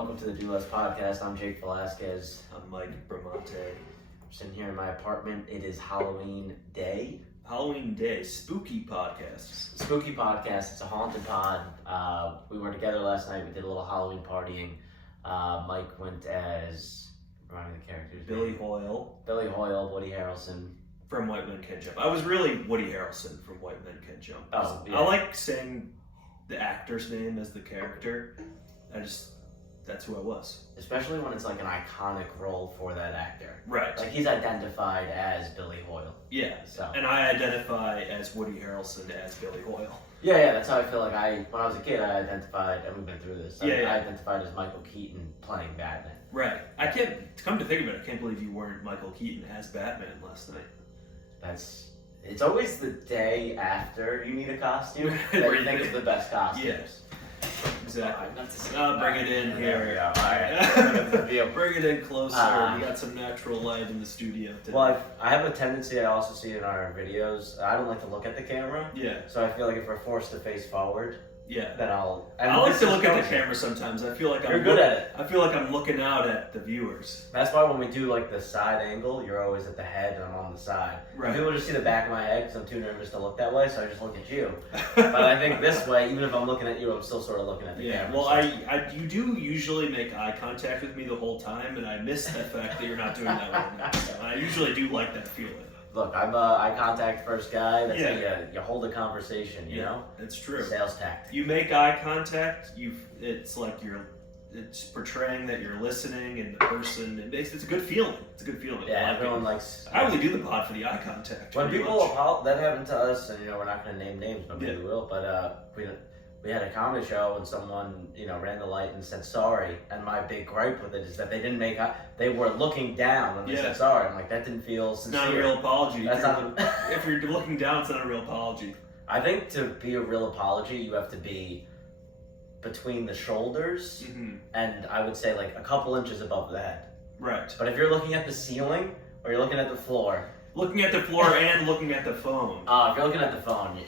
Welcome to the Do Less podcast. I'm Jake Velasquez. I'm Mike Bramante. I'm sitting here in my apartment. It is Halloween day. Halloween Day, spooky podcast. Spooky podcast. It's a haunted pod. We were together last night. We did a little Halloween partying. Mike went as, remind me of the characters. Billy Hoyle Billy Hoyle, Woody Harrelson. from White Men Can't Jump. I was really Woody Harrelson from White Men Can't Jump. Oh, yeah. I like saying the actor's name as the character. That's who I was. Especially when it's like an iconic role for that actor. Right. Like he's identified as Billy Hoyle. Yeah. So. And I identify as Woody Harrelson as Billy Hoyle. Yeah, that's how I feel like when I was a kid, I identified, and we've been through this, Yeah. I identified as Michael Keaton playing Batman. Right. Come to think of it, I can't believe you weren't Michael Keaton as Batman last night. It's always the day after you need a costume that Where you you think think- is the best costumes. Yes. Exactly. Oh, Bring it in There we here. go. Alright. Bring it in closer. Uh, We got some natural light in the studio today. Well, I have a tendency, I also see it in our videos, I don't like to look at the camera, Yeah, so I feel like if we're forced to face forward, yeah. then I'll... I like this to is look at the kosher. camera sometimes. I feel like You're good at it. I feel like I'm looking out at the viewers. That's why when we do like the side angle, you're always at the head and I'm on the side. Right. People just see the back of my head because I'm too nervous to look that way, so I just look at you. But I think this way, even if I'm looking at you, I'm still sort of looking at the Yeah. camera. Well, so. you do usually make eye contact with me the whole time, and I miss the fact that you're not doing that right now. So I usually do like that feeling. Look, I'm a eye contact first guy. That's Yeah. how you hold a conversation, you know? It's true. Sales tactic. You make eye contact. It's like it's portraying that you're listening, and the person. It's a good feeling. It's a good feeling. Yeah, I like everyone it. likes... I only do the pod for the eye contact. When pretty people... much. That happened to us, and we're not going to name names, but maybe Yeah. we will, but we had a comedy show and someone, ran the light and said sorry, and my big gripe with it is that they didn't make eye... They were looking down when they Yeah. said sorry. I'm like, that didn't feel It's sincere. not a real apology. That's not... If you're looking down, it's not a real apology. I think to be a real apology, you have to be between the shoulders, Mm-hmm. and I would say like a couple inches above the head. Right. But if you're looking at the ceiling or you're looking at the floor, Looking at the floor and looking at the phone. if you're looking at the phone,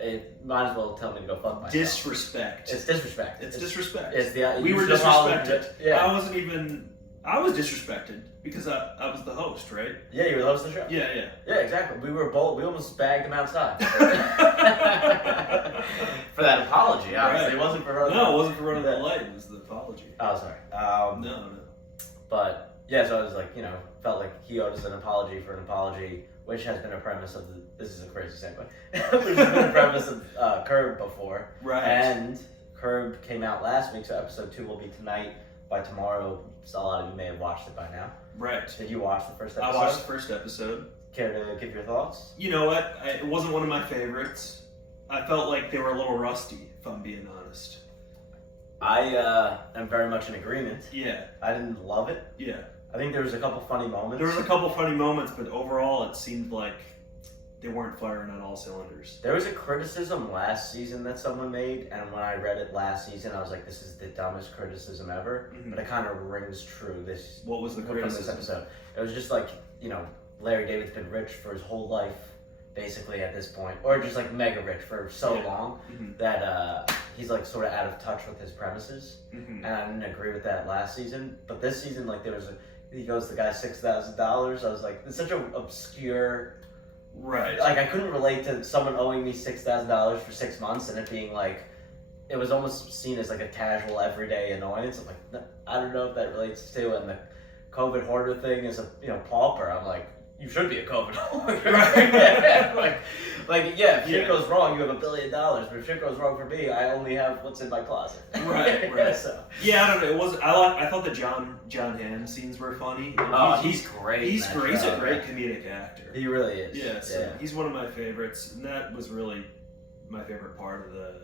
it might as well tell me to go fuck myself. Disrespect. It's disrespect. It's disrespect. It's the We you were should apologize. disrespected. Yeah, I was disrespected because I was the host, right? yeah, you were the host of the show. Yeah. Yeah, exactly. We were bold. We almost bagged him outside for that apology. Honestly, Right. it wasn't for her. No, it wasn't for running the light. It was the apology. Oh, sorry. No. But yeah, so I was like, felt like he owed us an apology for an apology, which has been a premise of this is a crazy segue, which has been a premise of Curb before. Right. And Curb came out last week, so episode 2 will be tonight. By tomorrow, so a lot of you may have watched it by now. Right. Did you watch the first episode? I watched the first episode. Care to give your thoughts? You know what? It wasn't one of my favorites. I felt like they were a little rusty, if I'm being honest. I am very much in agreement. Yeah. I didn't love it. Yeah. I think there was a couple funny moments. There was a couple funny moments, but overall it seemed like they weren't firing on all cylinders. There was a criticism last season that someone made, and when I read it last season, I was like, this is the dumbest criticism ever. Mhm. But it kind of rings true this What was the from this criticism? episode. It was just like, Larry David's been rich for his whole life, basically at this point, or just like mega rich for so Yeah. long Mhm. that he's like sort of out of touch with his premises. Mhm. And I didn't agree with that last season. But this season, like he goes, the guy $6,000. I was like, it's such an obscure. Right. Like I couldn't relate to someone owing me $6,000 for 6 months and it being like, it was almost seen as like a casual everyday annoyance. I'm like, I don't know if that relates to, and the COVID hoarder thing is a pauper. I'm like, you should be a COVID hoarder. Right. If shit Yeah. goes wrong, you have $1 billion. But if shit goes wrong for me, I only have what's in my closet. Right. So. Yeah, I don't know. It was. I thought the John Hamm scenes were funny. And Oh, he's great. he's in that great. He's show. a great comedic actor. He really is. Yeah, so he's one of my favorites, and that was really my favorite part of the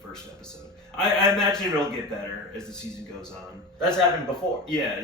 first episode. I imagine it'll get better as the season goes on. That's happened before. Yeah.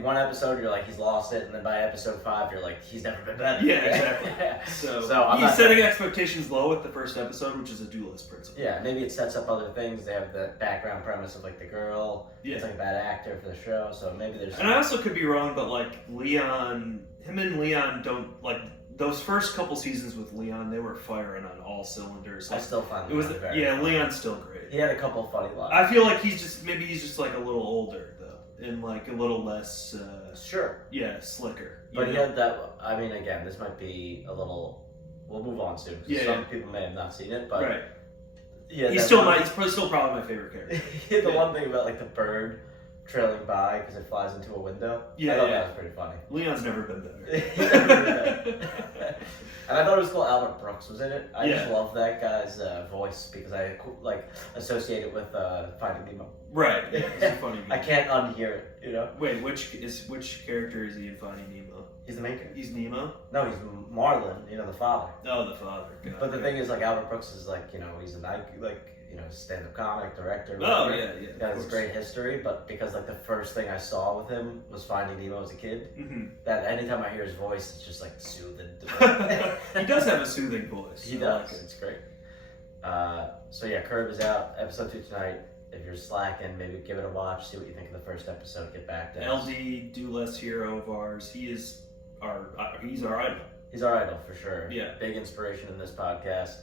One episode, you're like, he's lost it, and then by episode 5, you're like, he's never been better. Yeah, exactly. So I'm he's not setting expectations low with the first episode, which is a duelist principle. Yeah, maybe it sets up other things. They have the background premise of like the girl. Yeah. It's like a bad actor for the show, so maybe there's. And I also could be wrong, but like him and Leon don't like those first couple seasons with Leon. They were firing on all cylinders. I Like, still find it was very Leon's still great. He had a couple of funny lines. I feel like he's just like a little older though, and like a little less. Sure. Yeah, slicker. But he had that. I mean, again, this might be a little. We'll move on soon. Some people may have not seen it, but right. Yeah, he's still probably my favorite character. He had the one thing about like the bird trailing by because it flies into a window. Yeah, I thought that was pretty funny. Leon's never been better. And I thought it was cool. Albert Brooks was in it. I just Yeah. love that guy's voice because I like associate it with Finding Nemo. Right. Yeah, it's funny. I can't unhear it. You know. Wait, which character is he in Finding Nemo? He's the main character. He's Nemo. No, he's Marlin. You know, the father. Oh, the father. God. But the thing is, like Albert Brooks is like he's a stand-up comic director. Oh whatever. yeah. He got this great history, but because like the first thing I saw with him was Finding Nemo as a kid, that anytime I hear his voice, it's just like soothing. He does have a soothing voice. He does. It's great. So yeah, Curb is out. Episode 2 tonight. If you're slacking, maybe give it a watch. See what you think of the first episode. Get back to us. LD, do less hero of ours. He's our idol. He's our idol for sure. Yeah. Big inspiration in this podcast.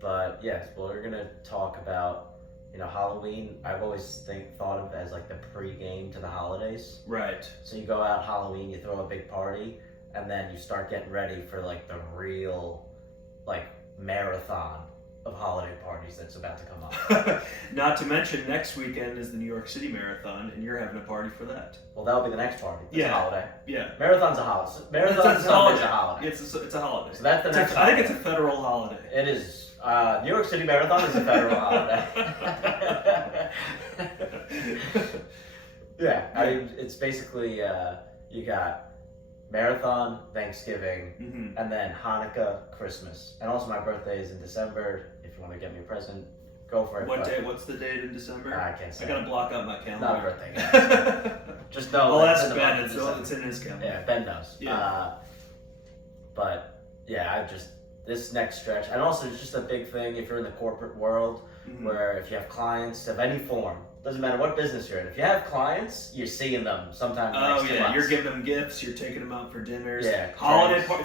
But yes, we're gonna talk about Halloween. I've always thought of it as like the pre-game to the holidays. Right. So you go out Halloween, you throw a big party, and then you start getting ready for like the real like marathon of holiday parties that's about to come up. Not to mention next weekend is the New York City Marathon, and you're having a party for that. Well, that'll be the next party. It's a holiday. Yeah. Marathon's a holiday. Marathon's a holiday. It's a holiday. So that's the next I think holiday. it's a federal holiday. It is. New York City Marathon is a federal holiday. Yeah, I mean, it's basically you got Marathon, Thanksgiving, and then Hanukkah, Christmas, and also my birthday is in December. If you want to get me a present, go for it. What's the date in December? I can't say. I gotta block out my calendar. Not a birthday. Just know. Well, that's in the Ben. month of It's in his calendar. Yeah, Ben knows. Yeah. But yeah, this next stretch, and also it's just a big thing if you're in the corporate world, where if you have clients of any form, doesn't matter what business you're in, if you have clients, you're seeing them sometimes. Oh yeah, you're giving them gifts, you're taking them out for dinners. Yeah, it's holiday party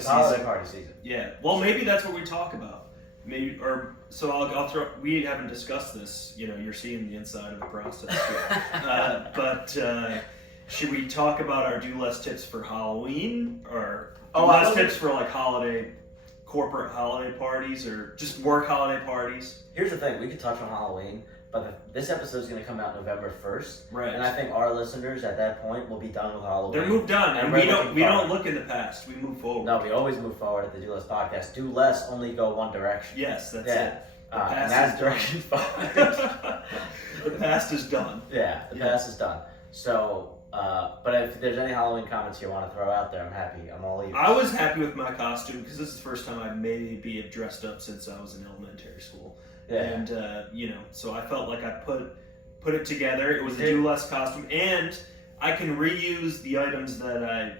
season. Holiday party season. Yeah, well maybe that's what we talk about. Maybe I'll throw. We haven't discussed this. You're seeing the inside of the process here. But should we talk about our do less tips for Halloween or less tips for like corporate holiday parties or just work holiday parties? Here's the thing: we could touch on Halloween, but this episode is going to come out November 1st, right? And I think our listeners at that point will be done with Halloween. They're moved on, and we don't look in the past. We move forward. No, we always move forward at the Do Less podcast. Do less, only go one direction. Yes, that's it. And that's direction forward. The past is done. Yeah, the past is done. So. But if there's any Halloween comments you want to throw out there, I'm happy. I'm all ears. I was happy with my costume because this is the first time I maybe have dressed up since I was in elementary school. Yeah. And so I felt like I put it together. It was a do less costume, and I can reuse the items that I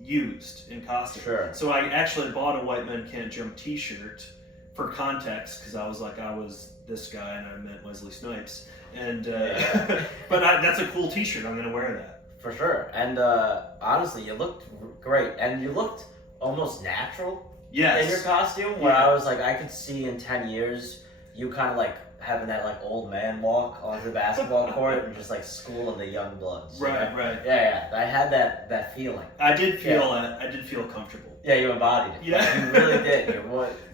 used in costume. Sure. So I actually bought a White Men Can't Jump T-shirt for context because I was this guy and I meant Wesley Snipes. And but that's a cool T-shirt. I'm gonna wear that. For sure. And honestly, you looked great. And you looked almost natural in your costume, where I was like, I could see in 10 years you kind of like having that like old man walk onto the basketball court and just like schooling the young bloods. Right, right. Yeah. I had that feeling. I did feel comfortable. Yeah, you embodied it. Yeah. You really did.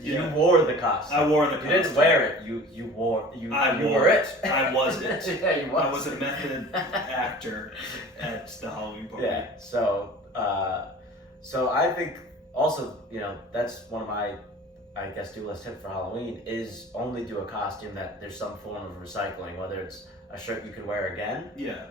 You wore the costume. I wore the costume. You didn't wear it. You wore it. I was it. Yeah, you was. I was a method actor at the Halloween party. Yeah. So I think also, that's one of my, I guess, do less tip for Halloween is only do a costume that there's some form of recycling, whether it's a shirt you could wear again. Yeah.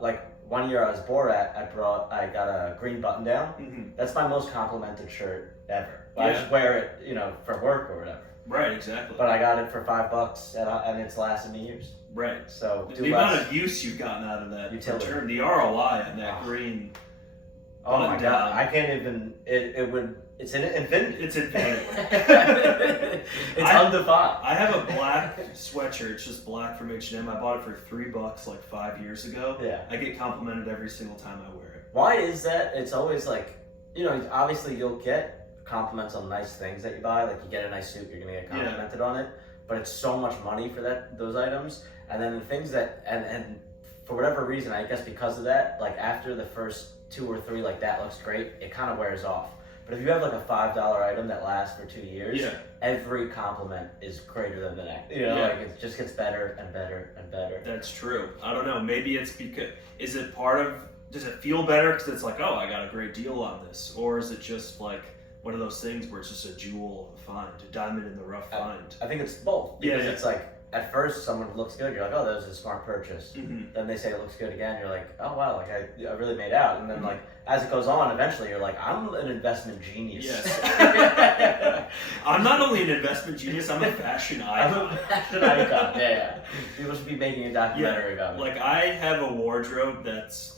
Like one year I was Borat, I got a green button down. Mm-hmm. That's my most complimented shirt ever. I just wear it, for work or whatever. Right, exactly. But I got it for $5 and it's lasted me years. Right. So the amount of use you've gotten out of that return, the ROI on that green. Oh my god! I can't even. It's infinite. It's infinite. It's undefined. I have a black sweatshirt. It's just black from H&M. I bought it for $3 like 5 years ago. Yeah. I get complimented every single time I wear it. Why is that? It's always like, obviously you'll get compliments on nice things that you buy. Like you get a nice suit, you're gonna get complimented on it. but it's so much money for those items. And then the things that and for whatever reason, I guess because of that, like after the first 2 or 3, like that looks great, it kind of wears off. But if you have like a $5 item that lasts for 2 years, every compliment is greater than the next. You know, like it just gets better and better and better. That's true. I don't know. Maybe it's because does it feel better because it's like, oh, I got a great deal on this, or is it just like one of those things where it's just a jewel of a find, a diamond in the rough find? I think it's both because it's like at first someone looks good, you're like, oh, that was a smart purchase. Then they say it looks good again, you're like, oh wow, like I really made out. And then like as it goes on, eventually you're like, I'm an investment genius. Yes. I'm not only an investment genius, I'm a fashion icon. I'm a fashion icon. Yeah. People should be making a documentary about it. Like I have a wardrobe that's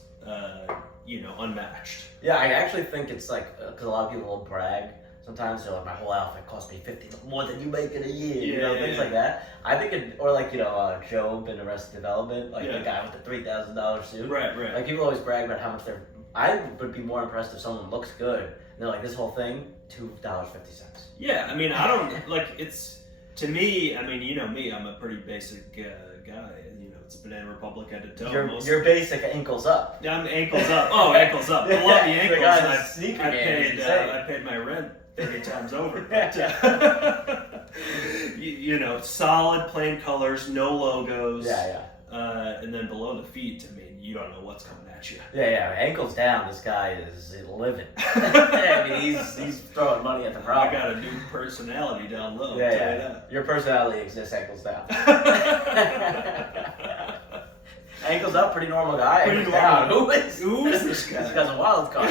unmatched. Yeah, I actually think it's like because a lot of people will brag. Sometimes they're like, my whole outfit cost me $50 more than you make in a year, things like that. I think or like Job in Arrested Development, like the guy with the $3,000 suit. Right. Like people always brag about how much they're. I would be more impressed if someone looks good and they're like, this whole thing, $2.50. Yeah, I mean, I don't like it's to me. I mean, you know me, I'm a pretty basic guy. It's Banana Republic head to toe. You're basic ankles up. Yeah, I'm ankles up. Oh, ankles up. I love the ankles. I paid my rent 30 times over. But, solid plain colors, no logos. Yeah. And then below the feet, I mean, you don't know what's coming at you. Yeah. Ankles down, this guy is living. I mean, he's throwing money at the problem. I got a new personality down low. Yeah. Your personality exists ankles down. Ankles up, pretty normal guy. Pretty ankles normal. Down. Who is this guy? This guy's a wild card.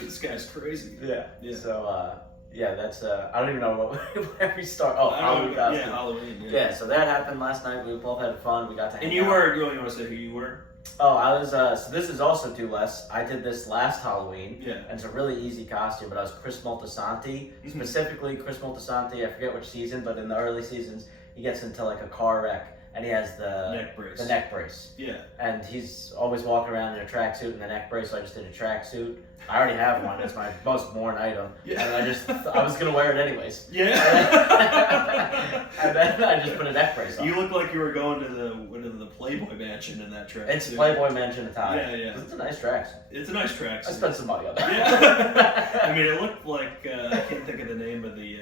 This guy's crazy. Yeah. So, that's I don't even know where we start. Oh, Halloween costume. Yeah, Halloween. Yeah, so that happened last night. We both had fun. We got to hang out. And you want to say who you were? Oh, I was, so this is also Do Less. I did this last Halloween. Yeah. And it's a really easy costume, but I was Chris Moltisanti. Specifically, Chris Moltisanti, I forget which season, but in the early seasons, he gets into like a car wreck. And he has the neck brace. Yeah. And he's always walking around in a tracksuit and the neck brace, so I just did a tracksuit. I already have one. It's my most worn item. Yeah. And I was going to wear it anyways. Yeah. And then I just put a neck brace on. You look like you were going to the Playboy Mansion in that track. It's Playboy Mansion attire. Yeah. It's a nice tracksuit. It's a nice tracksuit. I spent some money on that. Yeah. I mean, it looked like, I can't think of the name of the,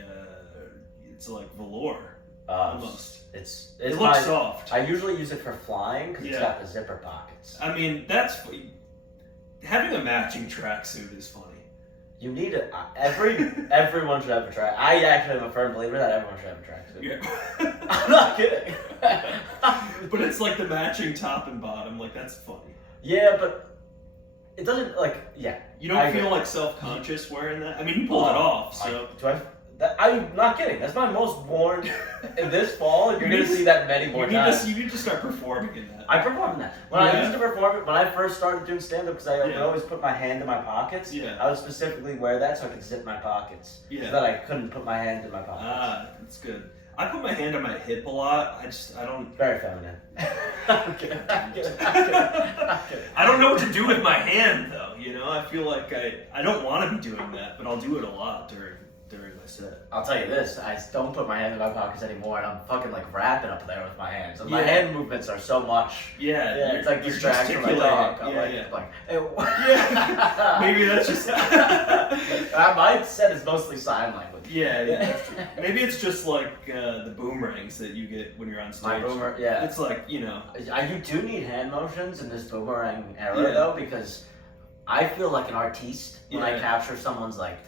it's like velour. Almost. It looks soft. I usually use it for flying because it's got the zipper pockets. I mean, having a matching tracksuit is funny. You need it. Everyone should have a track. I actually am a firm believer that everyone should have a tracksuit. Yeah. I'm not kidding. But it's like the matching top and bottom. Like that's funny. Yeah, but it doesn't You don't feel like self-conscious wearing that. I mean, you pulled it off. So I'm not kidding. That's my most worn in this fall. You're going to see that many more times. You need to start performing in that. I perform in that. I used to perform it when I first started doing stand-up because I would always put my hand in my pockets. Yeah. I would specifically wear that so I could zip my pockets. Yeah. So that I couldn't put my hand in my pockets. Ah, that's good. I put my hand on my hip a lot. I don't... Very feminine. I'm kidding. I don't know what to do with my hand, though. I feel like I don't want to be doing that, but I'll do it a lot during my set. I'll tell you this, I don't put my hand in my pockets anymore, and I'm fucking like rapping up there with my hands. And my hand movements are so much. Yeah, it's like distraction from my dog. Maybe that's just... My set is mostly sign language. Yeah. Maybe it's just like the boomerangs that you get when you're on stage. My boomer, yeah. It's like, You do need hand motions in this boomerang era, though, because I feel like an artiste when I capture someone's like...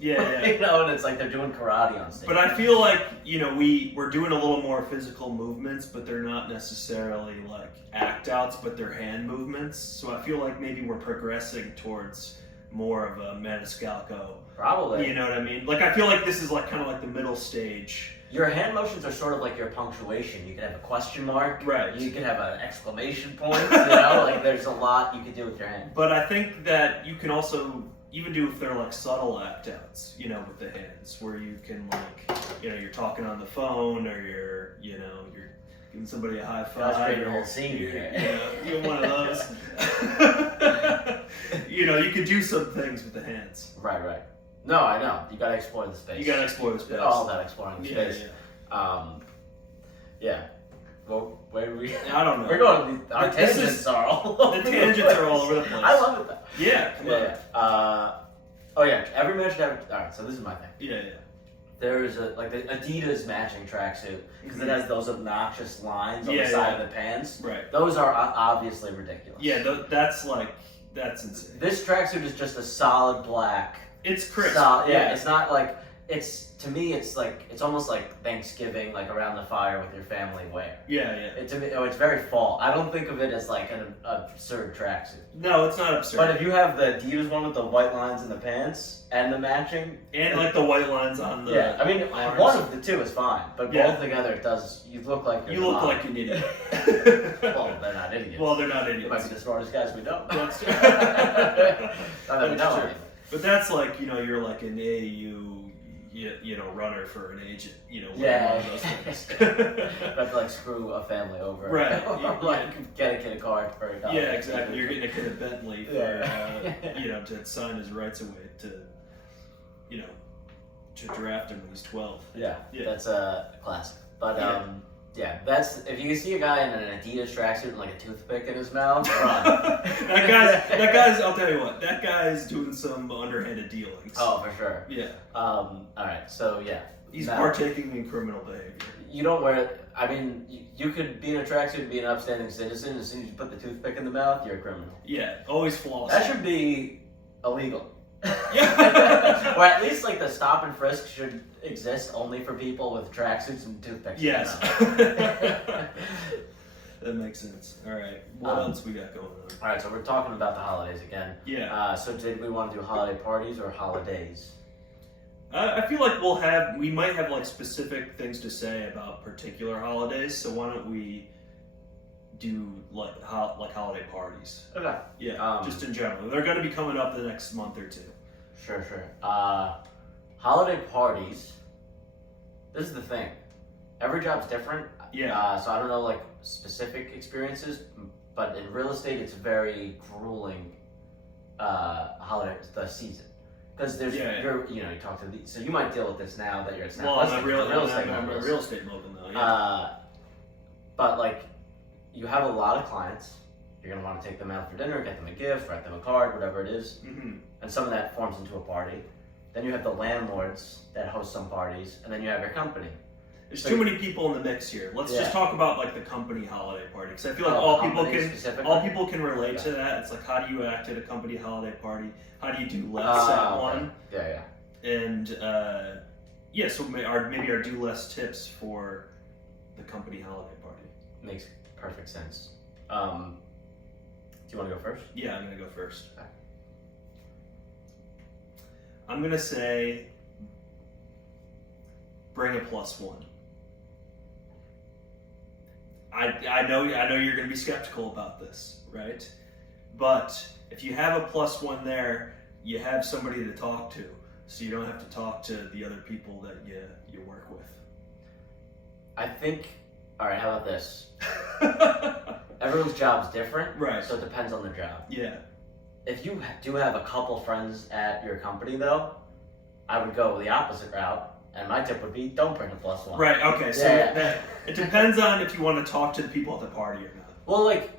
Yeah. And it's like they're doing karate on stage. But I feel like, we're doing a little more physical movements, but they're not necessarily like act outs, but they're hand movements. So I feel like maybe we're progressing towards more of a Maniscalco. Probably. You know what I mean? Like I feel like this is like kind of like the middle stage. Your hand motions are sort of like your punctuation. You can have a question mark. Right. You can have an exclamation point. Like there's a lot you can do with your hand. But I think that you can also even do if they're like subtle act outs, with the hands, where you can like, you're talking on the phone or you're giving somebody a high five. That's creating a whole scene here. You're one of those. You could do some things with the hands. Right. No, I know. You gotta explore the space. All about exploring the space. Yeah. Well, where do we? I don't know. We're going. Our This tangents is- are all. Over The tangents are all over the place. I love it though. Yeah, come on. Yeah. Oh yeah. Every man should have. All right. So this is my thing. Yeah. There is the Adidas matching tracksuit because it Mhm. has those obnoxious lines on Yeah, the side yeah. of the pants. Right. Those are obviously ridiculous. Yeah, that's insane. This tracksuit is just a solid black. It's crisp. Yeah, it's not like to me. It's like it's almost like Thanksgiving, like around the fire with your family wear. Yeah. To me, it's very fall. I don't think of it as like an absurd tracksuit. No, it's not absurd. But if you have the Adidas one with the white lines in the pants and the matching, and like the white lines on the yeah, I mean arms. one of the two is fine, but Yeah. both together it does. You look like You look like an idiot. Well, they're not idiots. Well, they're not They might be idiots. the smartest guys we know. That's true. Not that we That's know true. anything. But that's like, you're like an AAU, runner for an agent, Yeah. one of those things. You have to like screw a family over. Right. Or, like get a kid a card for a dollar. Yeah, exactly. You're getting a kid at Bentley for, Yeah. to sign his rights away to draft him when he's 12. Yeah, Yeah. that's a classic. But Yeah. that's if you see a guy in an Adidas tracksuit and like a toothpick in his mouth, run. that guy's, I'll tell you what, that guy's doing some underhanded dealings. Oh, for sure. Yeah. All right, so yeah, He's now, partaking in criminal behavior. You don't wear it. I mean, you could be in a tracksuit and be an upstanding citizen. As soon as you put the toothpick in the mouth, you're a criminal. Yeah, always floss. That should be illegal. Yeah. Or at least like the stop and frisk should exist only for people with tracksuits and toothpicks. Yes. in their mouth. That makes sense. All right. What else we got going on? All right, so we're talking about the holidays again. Yeah. So did we want to do holiday parties or holidays? I feel like we might have like specific things to say about particular holidays. So why don't we do like holiday parties? Okay. Yeah. Just in general, they're going to be coming up the next month or two. Sure. Holiday parties. This is the thing. Every job's different. Yeah. So I don't know like specific experiences, but in real estate, it's very grueling. Holiday the season. Because there's you talk to so you might deal with this now that you're at Snap. Well, I'm a real mogul. estate mogul now. Yeah. But like, you have a lot of clients. You're gonna want to take them out for dinner, get them a gift, write them a card, whatever it is, and some of that forms into a party. Then you have the landlords that host some parties, and then you have your company. There's too many people in the mix here. Let's just talk about like the company holiday party, because I feel like all people can relate to that. It's like, how do you act at a company holiday party? How do you do less at one? Yeah. And so maybe our do less tips for the company holiday party. Makes perfect sense. Do you want to go first? Yeah, I'm gonna go first. Okay. I'm gonna say bring a +1. I know you're gonna be skeptical about this, right? But if you have a +1 there, you have somebody to talk to, so you don't have to talk to the other people that you work with. I think. All right. How about this? Everyone's job's different, Right. So it depends on the job. Yeah. If you do have a couple friends at your company, though, I would go the opposite route, and my tip would be don't bring a +1. Right. Okay. So it depends on if you want to talk to the people at the party or not. Well, like,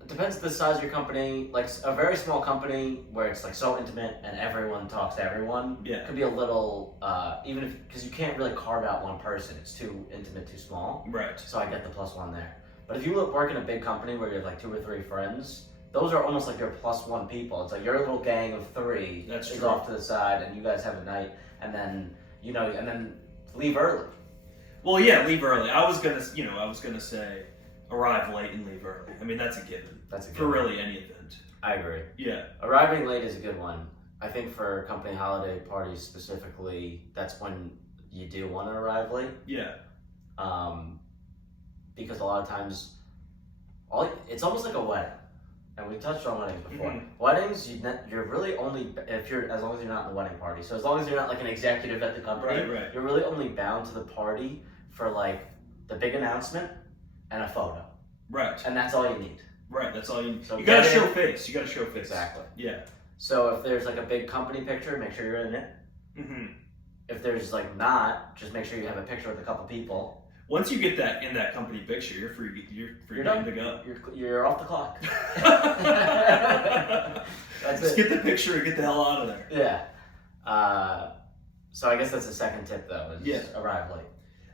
it depends the size of your company. Like a very small company where it's like so intimate and everyone talks to everyone. Yeah. Could be a little even if because you can't really carve out one person. It's too intimate, too small. Right. So I get the +1 there. But if you work in a big company where you have like 2 or 3 friends, those are almost like your +1 people. It's like your little gang of 3 That's is true. off to the side, and you guys have a night, and then and then leave early. Well, yeah, leave early. I was gonna say arrive late and leave early. I mean, that's a given. That's a good for one. really any event. I agree. Yeah. Arriving late is a good one. I think for company holiday parties specifically, that's when you do want to arrive late. Yeah. Because a lot of times, it's almost like a wedding, and we touched on weddings before. Mhm. Weddings, you're really only as long as you're not in the wedding party. So as long as you're not like an executive at the company, Right. you're really only bound to the party for like the big announcement and a photo, Right. and that's all you need. Right. That's all you. So You gotta get show in. face. You gotta show face. Exactly. Yeah. So if there's like a big company picture, make sure you're in it. Mm-hmm. if there's like not, just make sure you have a picture with a couple people. Once you get that in that company picture, you're free. You're done to go. You're off the clock. That's Just it. get the picture and get the hell out of there. Yeah. So I guess that's the second tip though, is arrive late.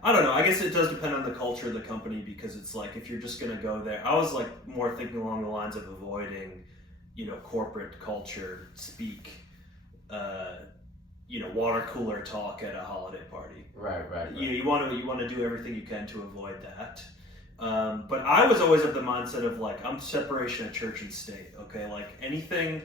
I don't know. I guess it does depend on the culture of the company, because it's like if you're just gonna go there. I was like more thinking along the lines of avoiding, corporate culture speak, water cooler talk at a holiday party. Right. You want to do everything you can to avoid that. But I was always of the mindset of like, I'm separation of church and state. Okay, like anything,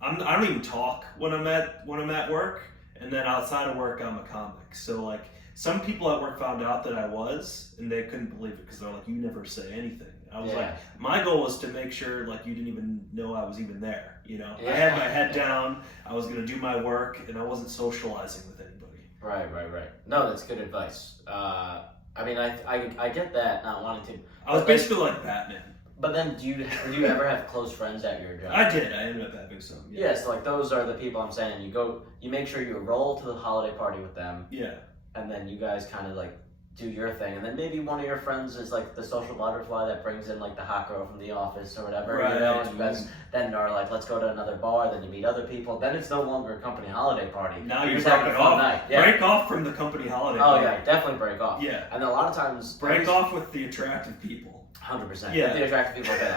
I don't even talk when I'm at work, and then outside of work I'm a comic. So like some people at work found out that I was, and they couldn't believe it because they're like, you never say anything. I was like, my goal was to make sure like you didn't even know I was even there. I had my head down. I was gonna do my work, and I wasn't socializing with anybody. Right. No, that's good advice. I mean, I get that, not wanting to. I was basically like Batman. But then, do you ever have close friends at your job? I did. I ended up having some. Yeah, so like those are the people I'm saying. You make sure you roll to the holiday party with them. Yeah. And then you guys kind of like do your thing, and then maybe one of your friends is like the social butterfly that brings in like the hot girl from the office or whatever. Right. And you guys then are like, let's go to another bar. Then you meet other people. Then it's no longer a company holiday party. Now you're just having a fun off. night. Yeah. Break off from the company holiday. Oh yeah, definitely break off. Yeah. And a lot of times break off with the attractive people. 100%. Yeah. Get the attractive people get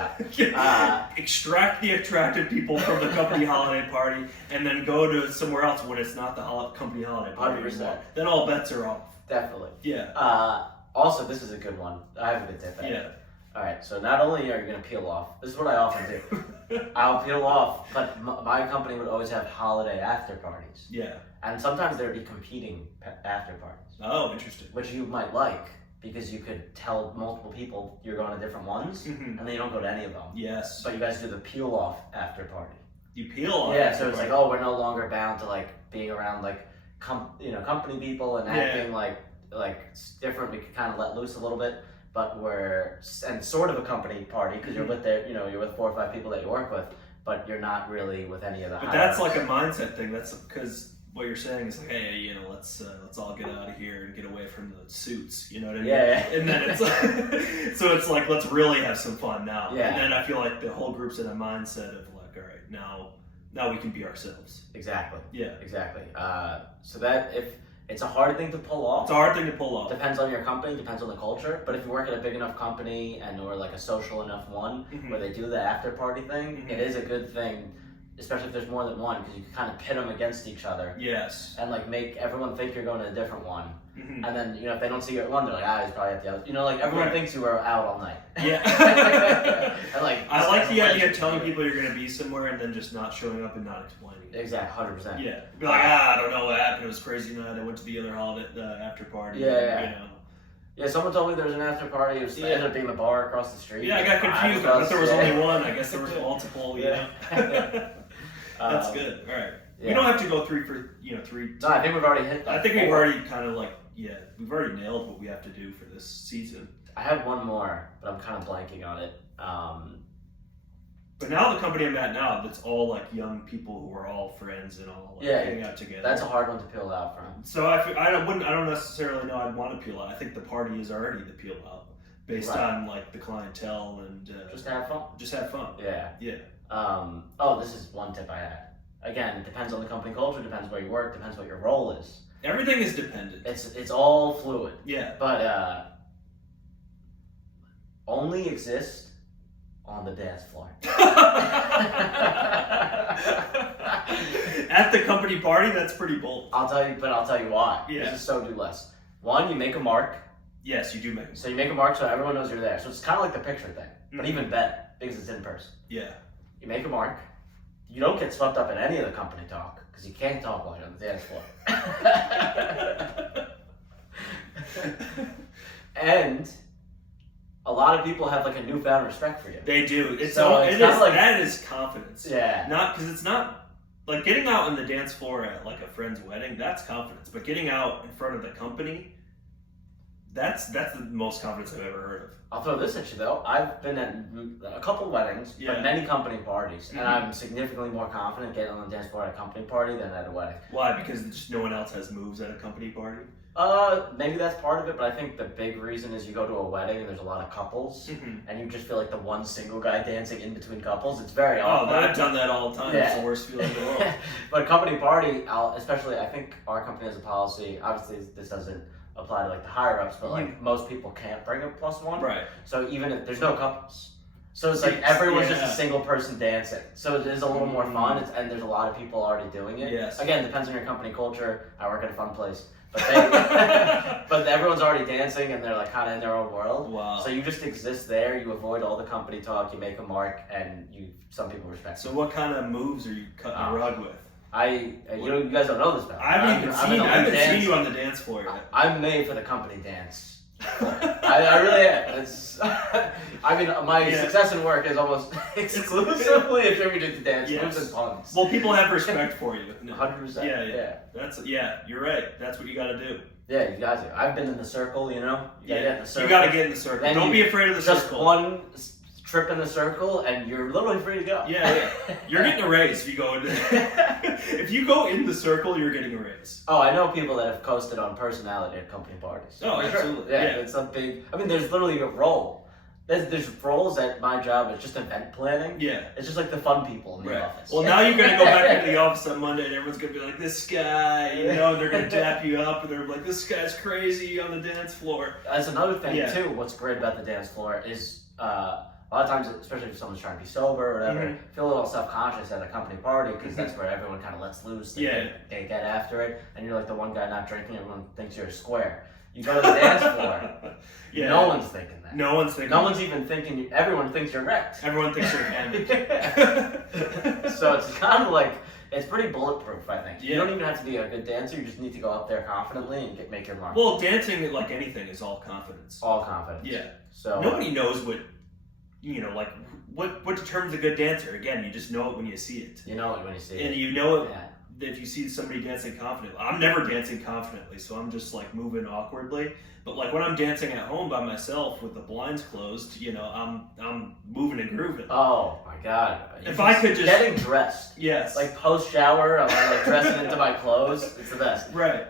out. Extract the attractive people from the company holiday party, and then go to somewhere else when it's not the company holiday party. 100%. Then all bets are off. Definitely. Yeah. Also, this is a good one. I have a good tip. Yeah. All right. So not only are you going to peel off, this is what I often do. I'll peel off, but my company would always have holiday after parties. Yeah. And sometimes there'd be competing after parties. Oh, interesting. Which you might like, because you could tell multiple people you're going to different ones, and then you don't go to any of them. Yes. But you guys do the peel off after party. You peel off. Yeah. So it's like, oh, we're no longer bound to like being around like company people and acting like it's different. We could kind of let loose a little bit, but and sort of a company party because you're with you're with 4 or 5 people that you work with, but you're not really with any of the. But that's like a mindset thing. That's because what you're saying is like, hey, let's all get out of here and get away from the suits. You know what I mean? Yeah. And then it's like, so it's like, let's really have some fun now. Yeah. And then I feel like the whole group's in a mindset of like, all right, now we can be ourselves. Exactly. Yeah. Exactly. So that if it's a hard thing to pull off. It's a hard thing to pull off. Depends on your company, depends on the culture. But if you work at a big enough company or like a social enough one where they do the after party thing, it is a good thing, especially if there's more than one, because you can kind of pit them against each other. Yes. And like make everyone think you're going to a different one. And then if they don't see you at one, they're like, he's probably at the other. Like everyone thinks you were out all night. Yeah. And like I like the idea of telling people you're going to be somewhere and then just not showing up and not explaining it. Exactly, 100%. Yeah. Be like, I don't know what happened. It was a crazy night. I went to the other holiday after party. Yeah. Yeah, someone told me there was an after party. It ended up being the bar across the street. Yeah, I got confused. I thought there was only one. I guess there was multiple. That's good. All right. We don't have to go three. No, I think we've already hit that. I think we've already kind of we've already nailed what we have to do for this season. I have one more, but I'm kind of blanking on it. But now the company I'm at now, that's all like young people who are all friends and all hang out together. That's a hard one to peel out from. So I don't necessarily know I'd want to peel out. I think the party is already the peel out based on like the clientele and just have fun. Just have fun. Yeah. Yeah. This is one tip I had. Again, it depends on the company culture, depends where you work, depends what your role is. Everything is dependent. It's all fluid. Yeah. But only exist on the dance floor. At the company party, that's pretty bold. I'll tell you why. Yeah. This is so do less. One, you make a mark. Yes, you do make a mark. So you make a mark so everyone knows you're there. So it's kind of like the picture thing, but even better because it's in person. Yeah. You make a mark. You don't get swept up in any of the company talk because you can't talk while you're on the dance floor. And a lot of people have like a newfound respect for you. They do. It's that is confidence. Yeah. Not because it's not like getting out on the dance floor at like a friend's wedding. That's confidence. But getting out in front of the company, That's the most confidence I've ever heard of. I'll throw this at you though. I've been at a couple weddings, Yeah. but many company parties, and I'm significantly more confident getting on the dance floor at a company party than at a wedding. Why? Because just no one else has moves at a company party. Maybe that's part of it, but I think the big reason is you go to a wedding and there's a lot of couples, and you just feel like the one single guy dancing in between couples. It's very Oh, awkward. I've done that all the time. Yeah. It's the worst feeling in the world. But company party, especially, I think our company has a policy. Obviously, this doesn't apply to like the higher ups, but like most people can't bring a +1. Right. So even if there's no couples, so it's like everyone's just a single person dancing. So it is a little more fun, and there's a lot of people already doing it. Yes. Again, depends on your company culture. I work at a fun place, but but everyone's already dancing and they're like kind of in their own world. Wow. So you just exist there. You avoid all the company talk. You make a mark, and some people respect. So what kind of moves are you cutting a rug with? You guys don't know this about me. I haven't even seen you on the dance floor yet. I'm made for the company dance. I really am. I mean, my success in work is almost exclusively attributed to dance moves and puns. Well, people have respect for you. 100%. Yeah. You're right. That's what you got to do. Yeah, you got to. I've been in the circle, you know. You gotta get in the circle. You got to get in the circle. Then Don't be afraid of the just circle. one trip in the circle, and you're literally free to go. Yeah. You're getting a raise if you go into. If you go in the circle, you're getting a raise. Oh, I know people that have coasted on personality at company parties. Oh, For absolutely. Sure. Yeah, it's a big. I mean, there's literally a role. There's roles at my job. It's just event planning. Yeah. It's just like the fun people in the office. Well, now you're gonna go back into the office on Monday, and everyone's gonna be like, "This guy," you know, they're gonna tap you up, and they're like, "This guy's crazy on the dance floor." That's another thing too. What's great about the dance floor is a lot of times, especially if someone's trying to be sober or whatever, feel a little self-conscious at a company party because that's where everyone kind of lets loose. They get after it, and you're like the one guy not drinking. Everyone thinks you're a square. You go to the dance floor. No one's thinking that. No one's thinking. No one's even thinking. Everyone thinks you're wrecked. Everyone thinks you're hammered. So it's kind of like it's pretty bulletproof. I think. Yeah. You don't even have to be a good dancer. You just need to go up there confidently and make your mark. Well, dancing, like anything, is all confidence. All confidence. Yeah. So nobody knows what, like what determines a good dancer. Again, you just know it when you see it. You know it when you see it. And you know it if you see somebody dancing confidently. I'm never dancing confidently, so I'm just like moving awkwardly. But like when I'm dancing at home by myself with the blinds closed, you know, I'm moving and grooving. Oh my god! If I could just getting dressed, yes, like post shower, I'm like dressing into my clothes. It's the best. Right.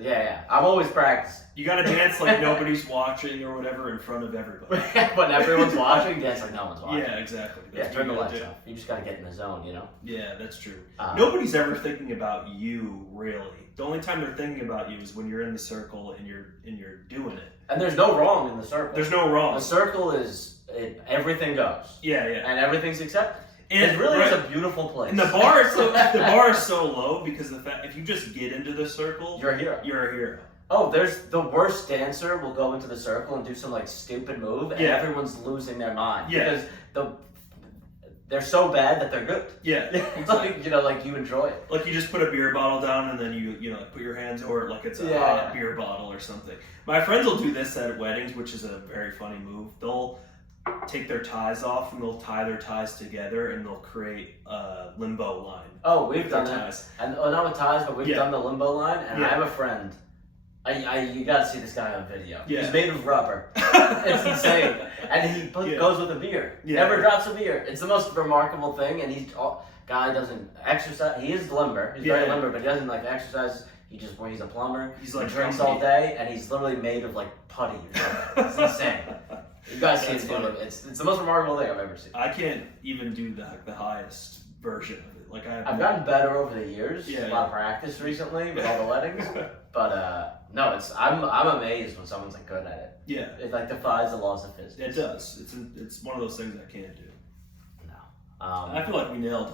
Yeah. I'm always practicing. You gotta dance like nobody's watching or whatever in front of everybody. When everyone's watching, dance like no one's watching. Yeah, exactly. That's turn the lights off. You just gotta get in the zone, you know. Yeah, that's true. Nobody's ever thinking about you, really. The only time they're thinking about you is when you're in the circle and you're doing it. And there's no wrong in the circle. There's no wrong. The circle is everything goes. Yeah. And everything's accepted. And it really is a beautiful place. And the bar is so low because the fact if you just get into the circle, you're a hero. You're a hero. Oh, there's the worst dancer will go into the circle and do some like stupid move, and everyone's losing their mind because they're so bad that they're good. Yeah, exactly. Like you enjoy it. Like you just put a beer bottle down and then you put your hands over it like it's a hot beer bottle or something. My friends will do this at weddings, which is a very funny move. They'll take their ties off and they'll tie their ties together and they'll create a limbo line. Oh, we've done that. And not with ties, but we've done the limbo line. And I have a friend. You gotta see this guy on video. Yeah. He's made of rubber. It's insane. And he goes with a beer. Never drops a beer. It's the most remarkable thing. And guy doesn't exercise. He is limber. He's very limber, but he doesn't like exercise. He's a plumber. He's like he drinks all day, and he's literally made of like putty or something. It's insane. You guys see it. It's the most remarkable thing I've ever seen. I can't even do the highest version of it. Like I've gotten better over the years. A lot of practice recently with all the weddings. But no, I'm amazed when someone's like good at it. Yeah, it like defies the laws of physics. It does. It's one of those things I can't do. No. I feel like we nailed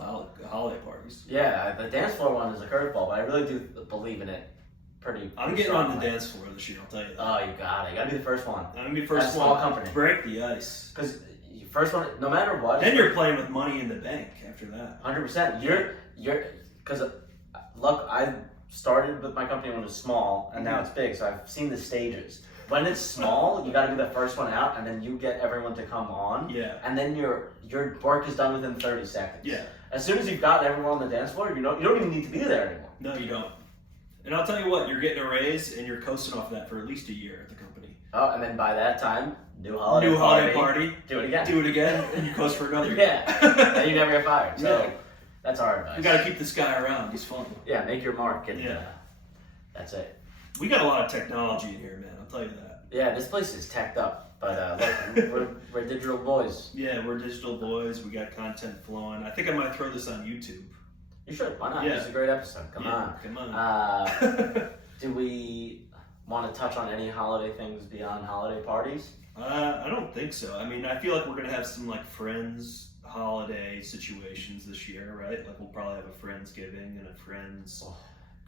holiday parties. Yeah, the dance floor one is a curveball, but I really do believe in it. I'm getting on the dance floor this year. I'll tell you that. Oh, you got it. You got to be the first one. I'm gonna be the first one. Small company. Break the ice. Because first one, no matter what. Then you're playing with money in the bank after that. 100%. Because look, I started with my company when it was small, and now it's big. So I've seen the stages. When it's small, you got to be the first one out, and then you get everyone to come on. Yeah. And then your work is done within 30 seconds. Yeah. As soon as you've got everyone on the dance floor, you don't even need to be there anymore. No, you don't. And I'll tell you what, you're getting a raise and you're coasting off that for at least a year at the company. Oh, and then by that time, new holiday party. Do it again. Do it again, and you coast for another year. Yeah. And you never get fired. So Yeah. that's our advice. You got to keep this guy around. He's fun. Yeah, make your mark, and Yeah. that's it. We got a lot of technology in here, man. I'll tell you that. Yeah, this place is teched up, but look, we're digital boys. Yeah, we're digital boys. We got content flowing. I think I might throw this on YouTube. You should. Why not? Yeah. This is a great episode. Come on. Come on. Do we want to touch on any holiday things beyond holiday parties? I don't think so. I mean, I feel like we're gonna have some like friends holiday situations this year, right? Like we'll probably have a Friendsgiving and a Friends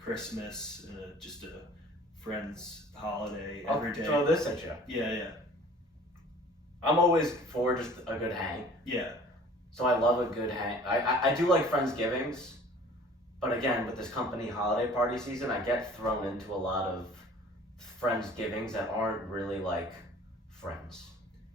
Christmas and just a Friends holiday every day. I'll throw this at you. Yeah. I'm always for just a good hang. Yeah. So I love a good hang. I do like Friendsgivings, but again, with this company holiday party season, I get thrown into a lot of Friendsgivings that aren't really like friends.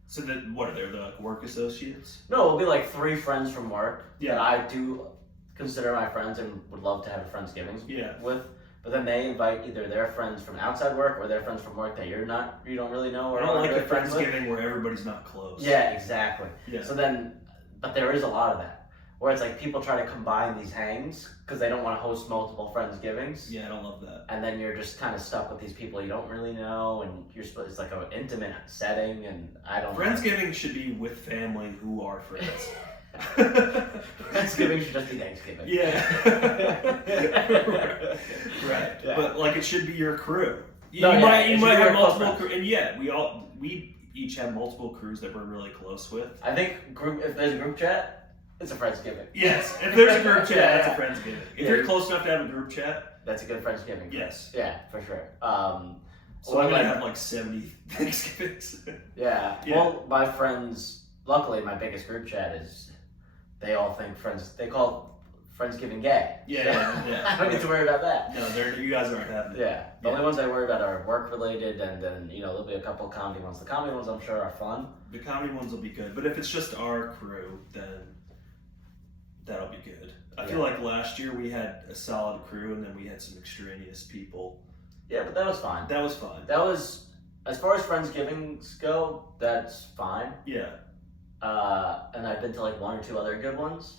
So what are they? They're like work associates? No, it'll be like 3 friends from work Yeah. that I do consider my friends and would love to have a Friendsgivings Yeah. with. But then they invite either their friends from outside work or their friends from work that you don't really know or I don't aren't like really a friends with. Friendsgiving where everybody's not close. Yeah, exactly. Yeah. So then, but there is a lot of that where it's like people try to combine these hangs because they don't want to host multiple Friendsgivings. Yeah, I don't love that. And then you're just kind of stuck with these people you don't really know, and it's like an intimate setting, and I don't. Friendsgiving should be with family who are friends. Friendsgiving should just be Thanksgiving. Yeah. Right. Yeah. But like it should be your crew. You No, yeah, might it should have be your close multiple friends. crew, and yeah, we each have multiple crews that we're really close with. I think if there's a group chat, it's a Friendsgiving. Yes, if there's a group chat, Yeah, that's yeah. a Friendsgiving. If Yeah. you're close enough to have a group chat, That's a good Friendsgiving. yes. Yeah, for sure. So I'm gonna have like 70 Thanksgivings. Yeah. Yeah. Well, my friends, luckily, my biggest group chat is they all think they call Friendsgiving gay. Yeah. I don't get to worry about that. No, you guys aren't having it. Yeah. The Yeah. only ones I worry about are work related, and then there'll be a couple of comedy ones. The comedy ones I'm sure are fun. The comedy ones will be good, but if it's just our crew, then that'll be good. I feel like last year we had a solid crew, and then we had some extraneous people. Yeah, but that was fine. That was fun. That was, as far as Friendsgivings go, that's fine. Yeah. And I've been to like 1 or 2 other good ones,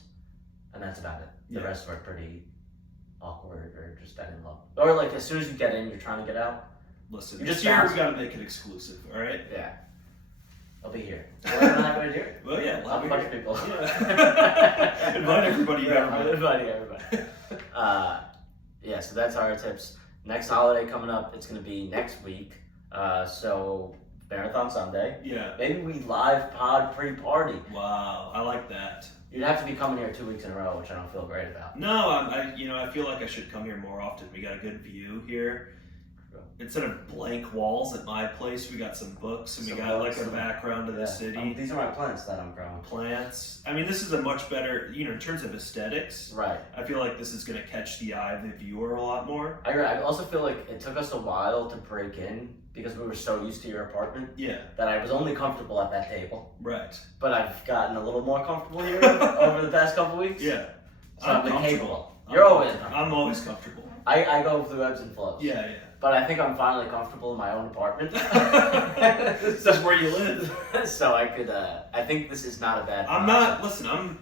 and that's about it. The Yeah. rest were pretty awkward or just I didn't love. Or like as soon as you get in, you're trying to get out. Listen, You this just year bounce. we gotta make it exclusive, all right? Yeah. I'll be here. Whatever happened to do. Well, yeah, I'll have a bunch of people. Yeah. Invite everybody you Yeah, ever met. inviting everybody. Yeah, so that's our tips. Next holiday coming up, it's going to be next week. So, Marathon Sunday. Yeah. Maybe we live pod pre-party. Wow, I like that. You'd have to be coming here 2 weeks in a row, which I don't feel great about. No, I feel like I should come here more often. We got a good view here. Instead of blank walls at my place, we got some books and we Some got books, like a background of the city. These are my plants that I'm growing. Plants. I mean, this is a much better, in terms of aesthetics, Right. I feel like this is going to catch the eye of the viewer a lot more. I also feel like it took us a while to break in because we were so used to your apartment Yeah, that I was only comfortable at that table. right. But I've gotten a little more comfortable here over the past couple weeks. Yeah. So I'm comfortable. capable. You're always comfortable. I'm always comfortable. I go through ebbs and flows. Yeah, But I think I'm finally comfortable in my own apartment. yeah. This is where you live. So I could, I think this is not a bad I'm podcast. not, listen,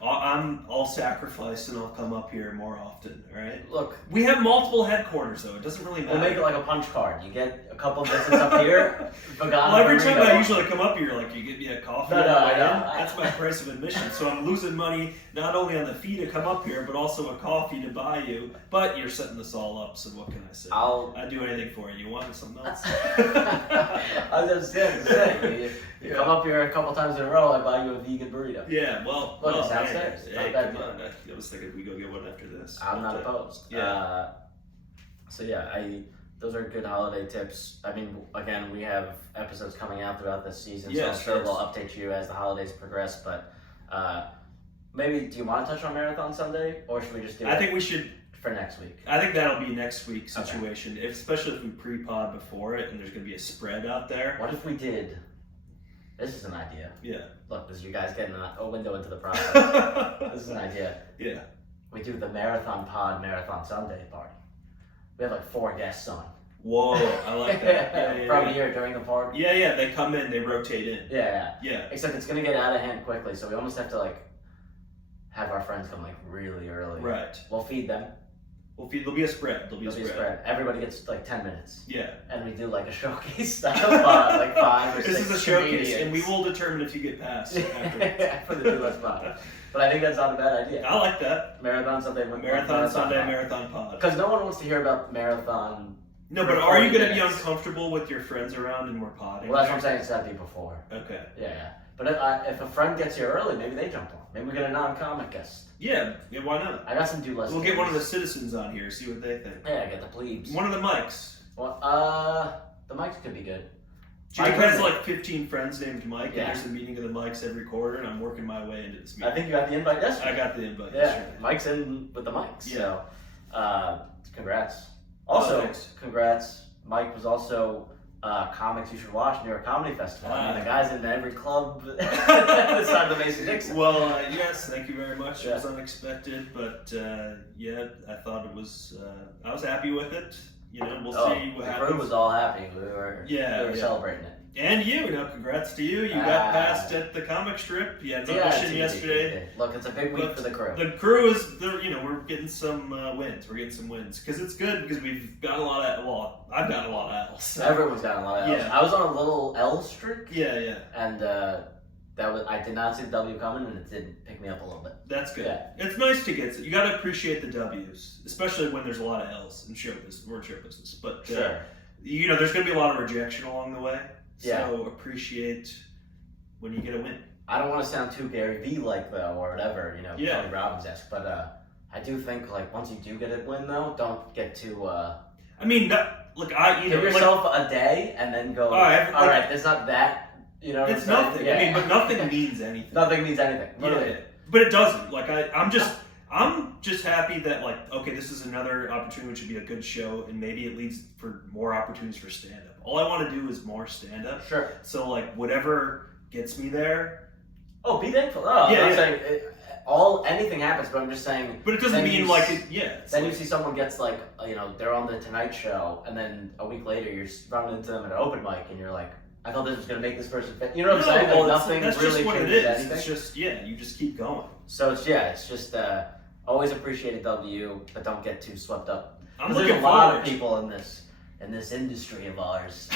I'll sacrifice and I'll come up here more often, alright? Look, We have multiple headquarters though, it doesn't really matter. we'll make it like a punch card. You get a couple visits up here. Well, every time I usually come up here, like you get me a coffee. No, on the I way know. in. That's my price of admission. So I'm losing money not only on the fee to come up here, but also a coffee to buy you. But you're setting this all up, so what can I say? I'd do anything for you. You want something else? I was just saying, you come up here a couple times in a row, I buy you a vegan burrito. Yeah, well, Look, it's hey, downstairs. Hey, Not a bad come on. I was thinking we go get one after this. I'm not But, opposed. yeah. So yeah, those are good holiday tips. I mean, again, we have episodes coming out throughout this season, Yes, so I'm sure yes. we'll update you as the holidays progress. But maybe, do you want to touch on Marathon Sunday, or should we just do I it think we should. for next week? I think that'll be next week's situation, especially if we pre-pod before it and there's going to be a spread out there. What if we did? This is an idea. Yeah. Look, this is you guys getting a window into the process. This is an idea. Yeah. We do the Marathon Pod Marathon Sunday party. We had like 4 guests on. Whoa, I like that. Yeah, From yeah. here during the party. Yeah, they come in, they rotate in. Yeah. Except it's gonna get out of hand quickly, so we almost have to like have our friends come like really early. Right. We'll feed them. There'll be a spread. There'll be a spread. Everybody gets like 10 minutes. Yeah. And we do like a showcase style, like 5 or 6 This is a showcase, comedians. and we will determine if you get passed after. For the Do Less Pod. But I think that's not a bad idea. I like that. Marathon Sunday. Marathon Sunday, Marathon Pod. Because no one wants to hear about marathon. No, but are you going to be uncomfortable with your friends around and we're potting? Well, that's what I'm saying. It's got to be before. Okay. Yeah. But if a friend gets here early, maybe they jump on. Maybe we get a non-comic guest. Yeah, why not? I got some Do Less. We'll get one of the citizens on here, see what they think. Yeah, get the plebes. One of the mics. Well, the mics could be good. Jake has like 15 friends named Mike, Yeah. and there's a meeting of the mics every quarter, and I'm working my way into this meeting. I think you got the invite yesterday. I got the invite Yeah, yesterday. Mike's in with the mics. Yeah. So, congrats. Also, thanks. congrats. Mike was also Comics You Should Watch New York Comedy Festival. I mean, the guy's in every club besides the Mason-Dixon. Well, yes, thank you very much. It Yeah. was unexpected, but yeah, I thought it was. I was happy with it. You know, we'll see what the happens. crew was all happy. We were Yeah. celebrating it. And you, congrats to you. You got passed at the comic strip. You had an audition yesterday. Look, it's a big week But for the crew. The crew is, we're getting some wins. We're getting some wins because it's good because we've got a lot of. Well, I've got a lot of L's. So. Everyone's got a lot of L's. Yeah. I was on a little L streak. Yeah. And I did not see the W coming, and it did pick me up a little bit. That's good. Yeah. It's nice to get. You got to appreciate the W's, especially when there's a lot of L's in show business. We're in show business, but Sure. There's going to be a lot of rejection along the way. Yeah. So appreciate when you get a win. I don't want to sound too Gary Vee like though, or whatever, Yeah. Tony Robbins-esque, but I do think like once you do get a win though, don't get too. I mean, give Give yourself a day and then go. All right, it's not that. You know, what It's I'm saying? nothing. Yeah. I mean, but nothing means anything. Nothing means anything. Literally. Yeah. But it doesn't. Like I'm just happy that this is another opportunity which should be a good show, and maybe it leads for more opportunities for stand up. All I want to do is more stand up. Sure. So whatever gets me there. Oh, be thankful. Oh, Yeah, I'm yeah. saying anything happens, but I'm just saying. But it doesn't Then mean you it's Then you see someone gets they're on the Tonight Show, and then a week later you're running into them at an open mic, and you're like, I thought this was gonna make this person fit. You know what I'm saying? well, Nothing that's really just what it changes is. anything. It's just you just keep going. So it's just always appreciate a W, but don't get too swept up. I'm 'Cause looking there's a lot forward. of people in this industry of ours.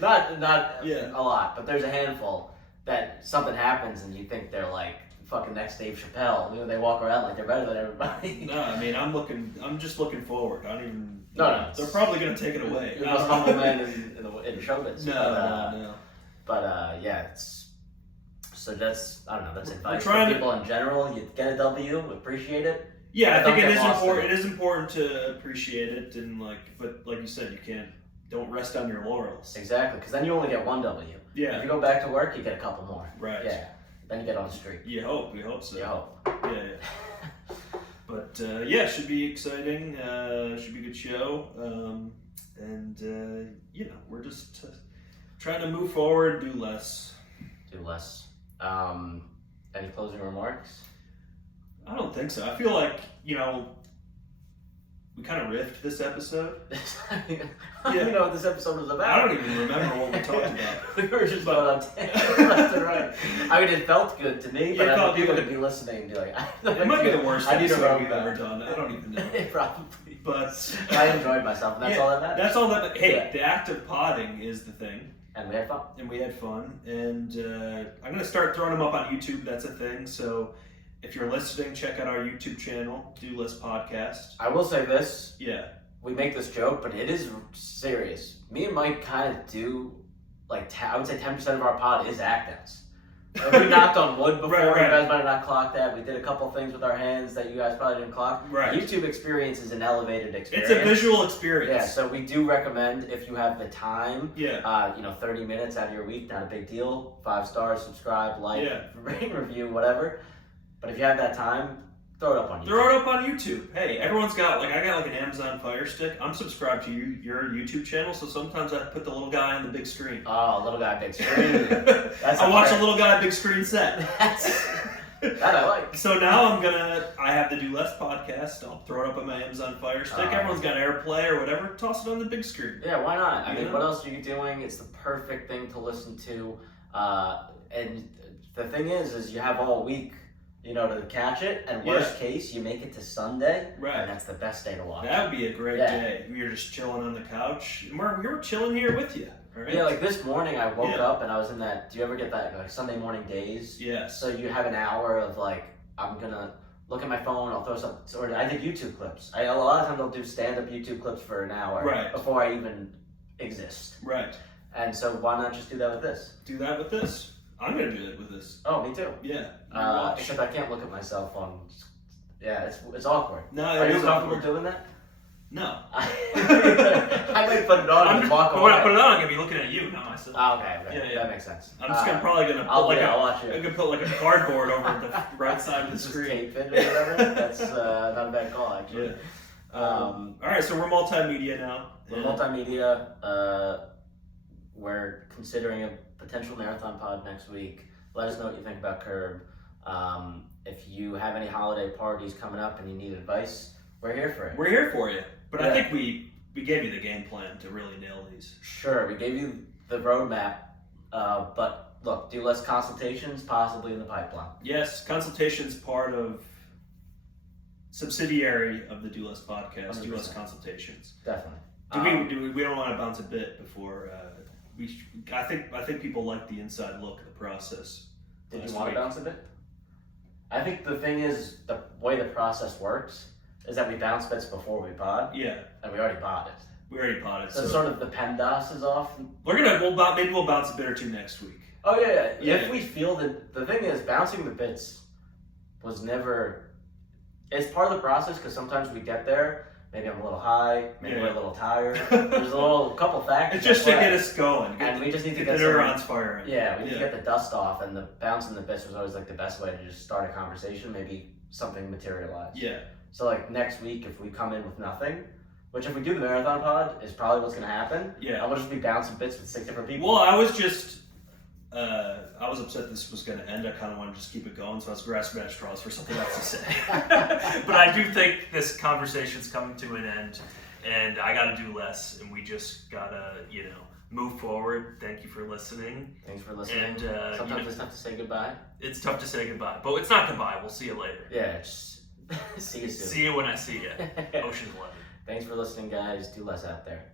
not Yeah. a lot, but there's a handful that something happens and you think they're like fucking next Dave Chappelle. They walk around like they're better than everybody. No, I mean I'm just looking forward. I don't even. No. They're probably gonna take it away. You're the most humble man in showbiz. No. But yeah, so that's I don't know. That's advice for trying to- people in general. You get a W, appreciate it. Yeah, I Don't think it get is lost in important. it. It is important to appreciate it, and but like you said, don't rest on your laurels. Exactly, because then you only get one W. If Yeah, you go back to work, you get a couple more. right. Yeah, then you get on the street. We hope so. You hope. Yeah. But yeah, it should be exciting. Should be a good show. And we're just trying to move forward, do less. Do less. Any closing remarks? I don't think so. I feel like we kind of riffed this episode. I don't even know what this episode was about. I don't even remember what we talked about. We were just going on tangents left and right. I mean, it felt good to me, but Yeah, it I know felt people good. could be listening and be like, It might be the worst I need to episode run we've back. ever done. I don't even know. Probably. But I enjoyed myself, and that's Yeah, all that matters. that's all that. Hey, Yeah. the act of potting is the thing, And we had fun. and we had fun. And I'm gonna start throwing them up on YouTube. That's a thing. So if you're listening, check out our YouTube channel, Do Less Podcast. I will say this. Yeah. We make this joke, but it is serious. Me and Mike kind of do, I would say 10% of our pod is act outs. We knocked on wood before. Right. You guys might have not clocked that. We did a couple things with our hands that you guys probably didn't clock. Right. YouTube experience is an elevated experience. It's a visual experience. Yeah, so we do recommend if you have the time, Yeah. 30 minutes out of your week, not a big deal. 5 stars, subscribe, like, Yeah. rate, review, whatever. But if you have that time, throw it up on YouTube. Throw it up on YouTube. Hey, everyone's got I got an Amazon Fire Stick. I'm subscribed to your YouTube channel, so sometimes I put the little guy on the big screen. Oh, little guy, big screen. I watch a little guy big screen set. That I like. So now I have the Do Less podcast. I'll throw it up on my Amazon Fire Stick. Everyone's got AirPlay or whatever. Toss it on the big screen. Yeah, why not? I mean, Yeah. what else are you doing? It's the perfect thing to listen to. And the thing is you have all week, to catch it. And worst case, you make it to Sunday. Right. And that's the best day to watch. That would be a great day. We were just chilling on the couch. And we were chilling here with you. All right? Yeah, like this morning I woke up and I was in that. Do you ever get that like Sunday morning daze? Yes. So you have an hour of like, I'm gonna look at my phone. I'll throw some. Or I think YouTube clips. A lot of times I'll do stand-up YouTube clips for an hour before I even exist. Right. And so why not just do that with this? Do that with this. I'm gonna do it with this. Oh, me too. Yeah. Except I can't look at myself on. Yeah, it's awkward. No, Are you comfortable doing that? No. I might put it on and walk away. When I put it on, I'm gonna be looking at you, not myself. Oh, okay. Yeah. That makes sense. I'm just probably gonna put I'll watch it. I'm gonna put like a cardboard over the right side of the Just screen. tape it or whatever. That's not a bad call, actually. Yeah. All right, so we're multimedia now. We're multimedia. We're considering a potential marathon pod next week. Let us know what you think about Curb. If you have any holiday parties coming up and you need advice, we're here for it. We're here for you. But I think we gave you the game plan to really nail these. Sure, we gave you the roadmap. But look, Do Less consultations possibly in the pipeline. Yes, consultation's part of subsidiary of the Do Less podcast. 100%. Do Less consultations. Definitely. We don't want to bounce a bit before I think people like the inside look of the process. Did you want to bounce a bit? I think the thing is, the way the process works is that we bounce bits before we pod. Yeah. And we already pod it. We already potted. So sort of the PEMDAS is off. Maybe we'll bounce a bit or two next week. Oh yeah. If we feel that, the thing is, bouncing the bits was never. It's part of the process because sometimes we get there. Maybe I'm a little high. Maybe we're a little tired. There's a couple factors. It's just to get us going. And we just need to get the neurons firing. Yeah, we need to get the dust off, and the bouncing the bits was always like the best way to just start a conversation. Maybe something materialize. Yeah. So like next week, if we come in with nothing, which if we do the marathon pod is probably what's gonna happen. Yeah. I will just be bouncing bits with 6 different people. Well, I was upset this was going to end. I kind of wanted to just keep it going, so I was grasping at straws for something else to say. But I do think this conversation's coming to an end, and I got to do less, and we just got to, move forward. Thank you for listening. Thanks for listening. And sometimes it's tough to say goodbye. It's tough to say goodbye, but it's not goodbye. We'll see you later. Yeah, just see you soon. See you when I see you. Ocean's 11. Thanks for listening, guys. Do less out there.